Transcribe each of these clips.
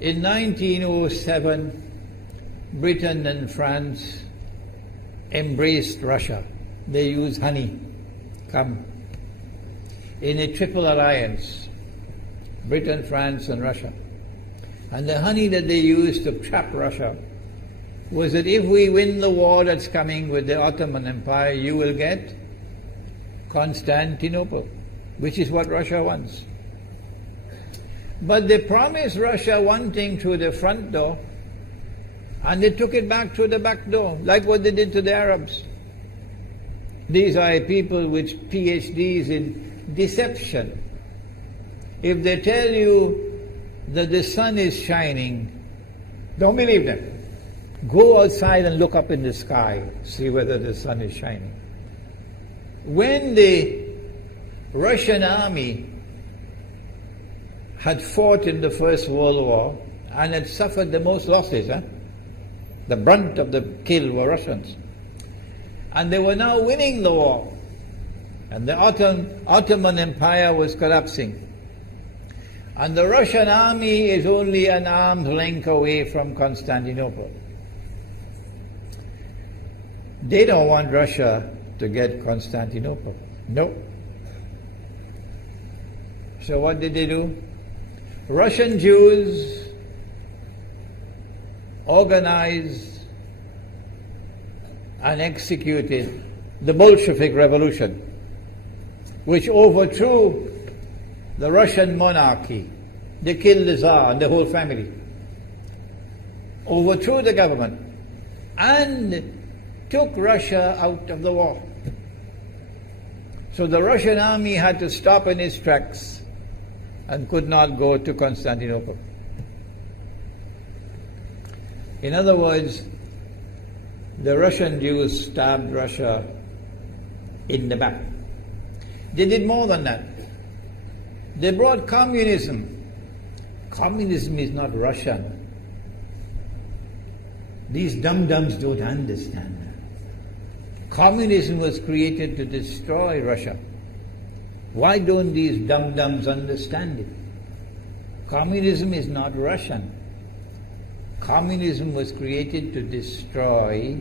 In 1907, Britain and France embraced Russia. They used honey, in a triple alliance, Britain, France and Russia. And the honey that they used to trap Russia was that if we win the war that's coming with the Ottoman Empire, you will get Constantinople, which is what Russia wants. But they promised Russia one thing through the front door, and they took it back through the back door, like what they did to the Arabs. These are people with PhDs in deception. If they tell you that the sun is shining, don't believe them. Go outside and look up in the sky, see whether the sun is shining. When the Russian army had fought in the First World War and had suffered the most losses, the brunt of the kill were Russians. And they were now winning the war. And the Ottoman Empire was collapsing. And the Russian army is only an arm's length away from Constantinople. They don't want Russia to get Constantinople. No. So what did they do? Russian Jews organized and executed the Bolshevik Revolution, which overthrew the Russian monarchy. They killed the Tsar and the whole family, overthrew the government, and took Russia out of the war. So the Russian army had to stop in its tracks and could not go to Constantinople. In other words, the Russian Jews stabbed Russia in the back. They did more than that. They brought communism. Communism is not Russian. These dum-dums don't understand that. Communism was created to destroy Russia. Why don't these dum-dums understand it? Communism is not Russian. Communism was created to destroy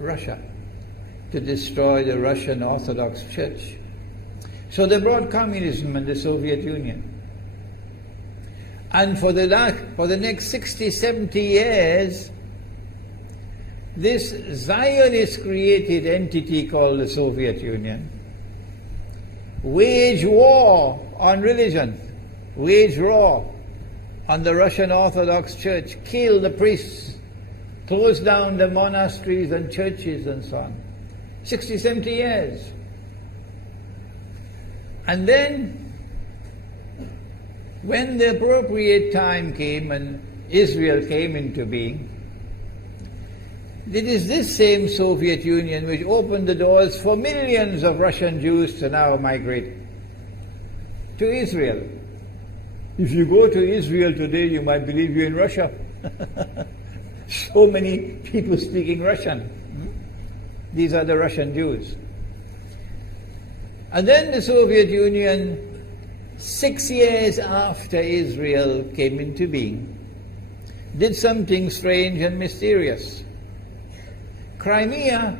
Russia, to destroy the Russian Orthodox Church. So they brought communism in the Soviet Union. And for the next 60, 70 years, this Zionist-created entity called the Soviet Union waged war on religion, waged war on the Russian Orthodox Church, killed the priests, closed down the monasteries and churches and so on. 60, 70 years. And then, when the appropriate time came and Israel came into being, it is this same Soviet Union which opened the doors for millions of Russian Jews to now migrate to Israel. If you go to Israel today, you might believe you're in Russia. So many people speaking Russian. These are the Russian Jews. And then the Soviet Union, 6 years after Israel came into being, did something strange and mysterious. Crimea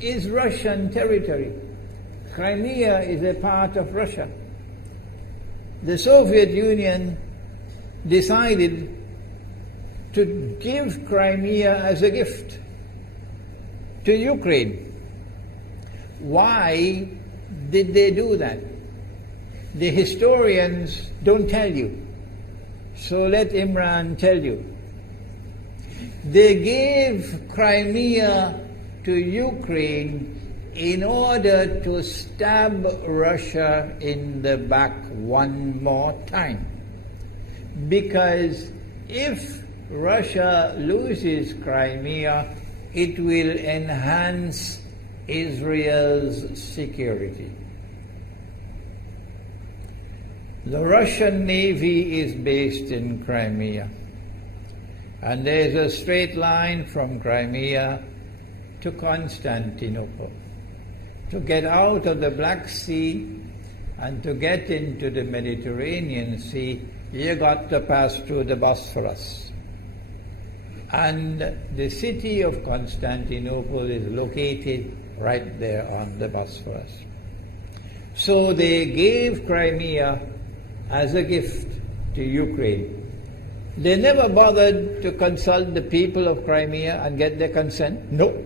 is Russian territory. Crimea is a part of Russia. The Soviet Union decided to give Crimea as a gift to Ukraine. Why did they do that? The historians don't tell you. So let Imran tell you. They gave Crimea to Ukraine in order to stab Russia in the back one more time. Because if Russia loses Crimea, it will enhance Israel's security. The Russian Navy is based in Crimea, and there's a straight line from Crimea to Constantinople. To get out of the Black Sea and to get into the Mediterranean Sea, you got to pass through the Bosphorus. And the city of Constantinople is located right there on the Bosphorus. So they gave Crimea as a gift to Ukraine. They never bothered to consult the people of Crimea and get their consent. No.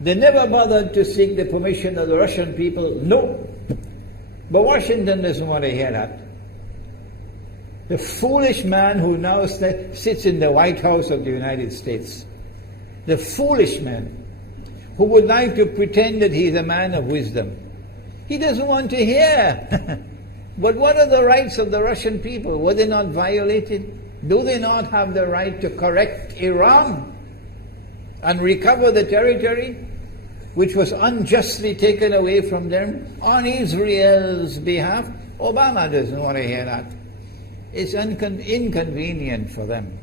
They never bothered to seek the permission of the Russian people. No. But Washington doesn't want to hear that. The foolish man who now sits in the White House of the United States, the foolish man who would like to pretend that he's a man of wisdom, he doesn't want to hear. But what are the rights of the Russian people? Were they not violated? Do they not have the right to correct Iran and recover the territory which was unjustly taken away from them on Israel's behalf? Obama doesn't want to hear that. It's inconvenient for them.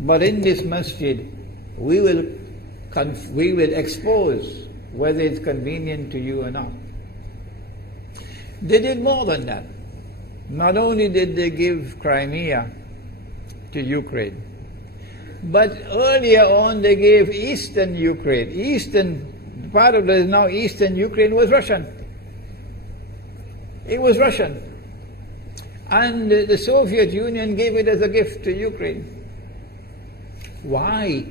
But in this masjid, we will expose whether it's convenient to you or not. They did more than that. Not only did they give Crimea to Ukraine, but earlier on they gave eastern Ukraine. Eastern, part of the now eastern Ukraine was Russian. It was Russian. And the Soviet Union gave it as a gift to Ukraine. Why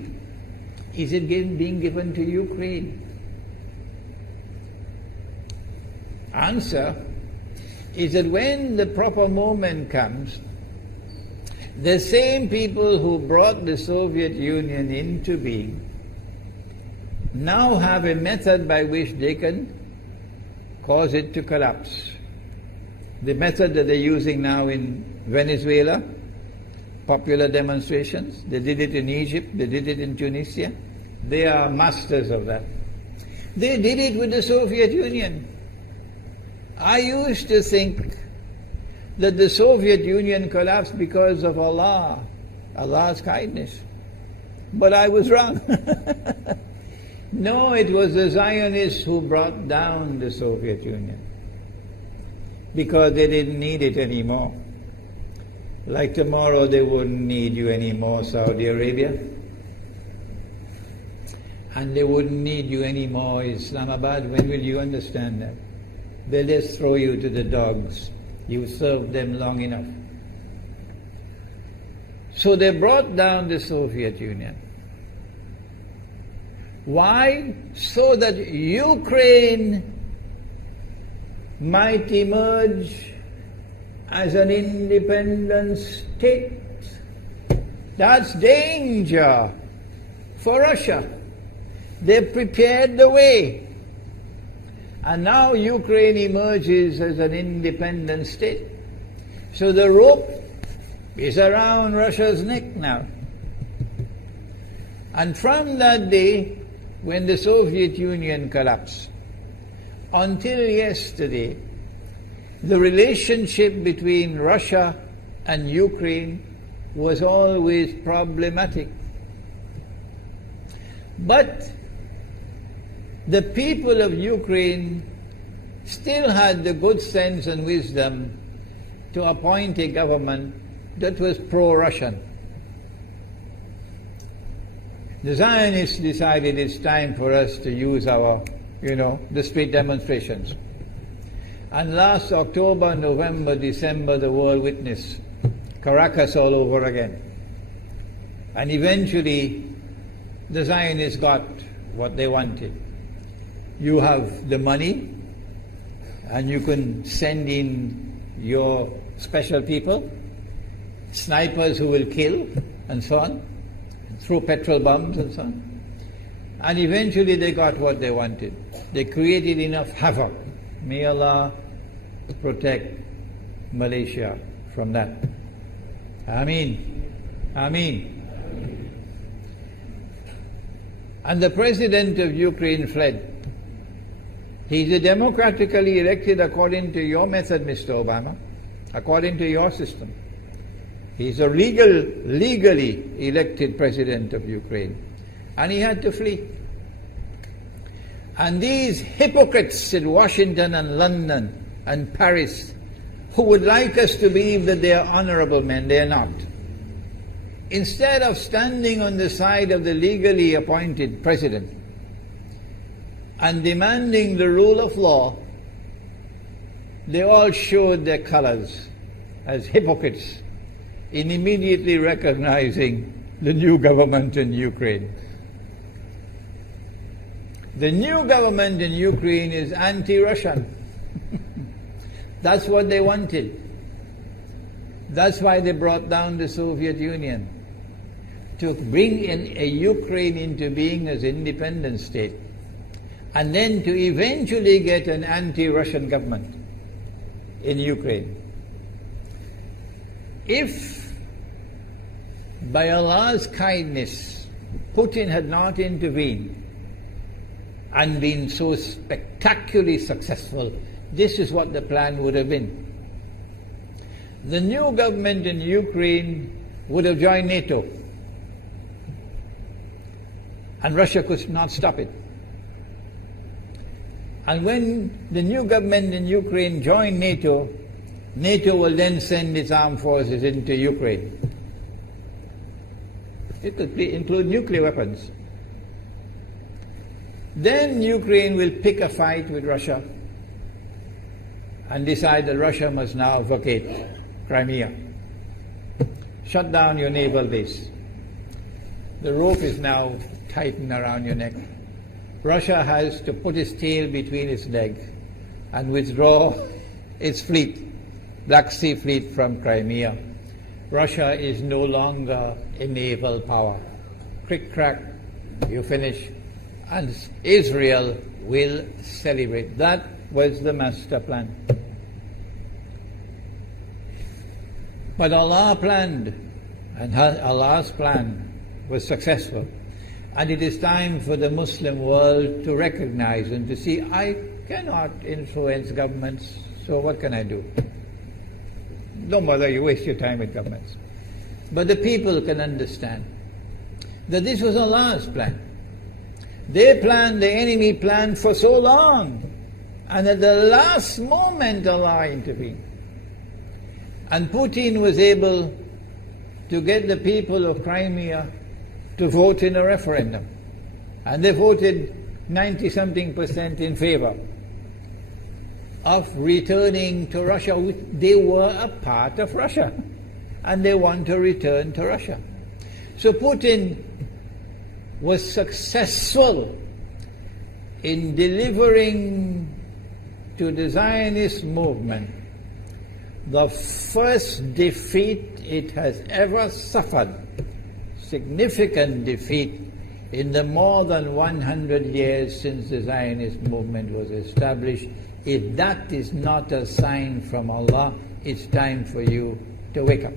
is it being given to Ukraine? Answer is that when the proper moment comes, the same people who brought the Soviet Union into being now have a method by which they can cause it to collapse. The method that they're using now in Venezuela, popular demonstrations, they did it in Egypt, they did it in Tunisia. They are masters of that. They did it with the Soviet Union. I used to think that the Soviet Union collapsed because of Allah's kindness. But I was wrong. No, it was the Zionists who brought down the Soviet Union because they didn't need it anymore. Like tomorrow they wouldn't need you anymore, Saudi Arabia. And they wouldn't need you anymore, Islamabad. When will you understand that? They'll just throw you to the dogs. You served them long enough. So they brought down the Soviet Union. Why? So that Ukraine might emerge as an independent state. That's danger for Russia. They prepared the way. And now Ukraine emerges as an independent state. So the rope is around Russia's neck now. And from that day, when the Soviet Union collapsed, until yesterday, the relationship between Russia and Ukraine was always problematic. But the people of Ukraine still had the good sense and wisdom to appoint a government that was pro-Russian. The Zionists decided it's time for us to use our, the street demonstrations. And last October, November, December, the world witnessed Caracas all over again. And eventually, the Zionists got what they wanted. You have the money, and you can send in your special people, snipers who will kill, and so on, throw petrol bombs and so on. And eventually they got what they wanted. They created enough havoc. May Allah protect Malaysia from that. Ameen. Ameen. And the president of Ukraine fled. He's a democratically elected according to your method, Mr. Obama, according to your system. He's a legally elected president of Ukraine. And he had to flee. And these hypocrites in Washington and London and Paris who would like us to believe that they are honorable men. They are not. Instead of standing on the side of the legally appointed president and demanding the rule of law, they all showed their colors as hypocrites in immediately recognizing the new government in Ukraine. The new government in Ukraine is anti-Russian. That's what they wanted. That's why they brought down the Soviet Union, to bring in a Ukraine into being as an independent state, and then to eventually get an anti-Russian government in Ukraine. If by Allah's kindness Putin had not intervened and been so spectacularly successful, this is what the plan would have been. The new government in Ukraine would have joined NATO, and Russia could not stop it. And when the new government in Ukraine joined NATO, NATO will then send its armed forces into Ukraine. It could include nuclear weapons. Then Ukraine will pick a fight with Russia and decide that Russia must now vacate Crimea. Shut down your naval base. The rope is now tightened around your neck. Russia has to put its tail between its legs and withdraw its fleet, Black Sea Fleet, from Crimea. Russia is no longer a naval power. Crick crack, you finish. And Israel will celebrate. That was the master plan. But Allah planned, and Allah's plan was successful. And it is time for the Muslim world to recognize and to see, I cannot influence governments, so what can I do? Don't bother, you waste your time with governments. But the people can understand that this was Allah's plan. They planned, the enemy planned for so long, and at the last moment Allah intervened. And Putin was able to get the people of Crimea to vote in a referendum. And they voted 90-something% in favor of returning to Russia. They were a part of Russia, and they want to return to Russia. So Putin was successful in delivering to the Zionist movement the first defeat it has ever suffered, significant defeat, in the more than 100 years since the Zionist movement was established. If that is not a sign from Allah, it's time for you to wake up.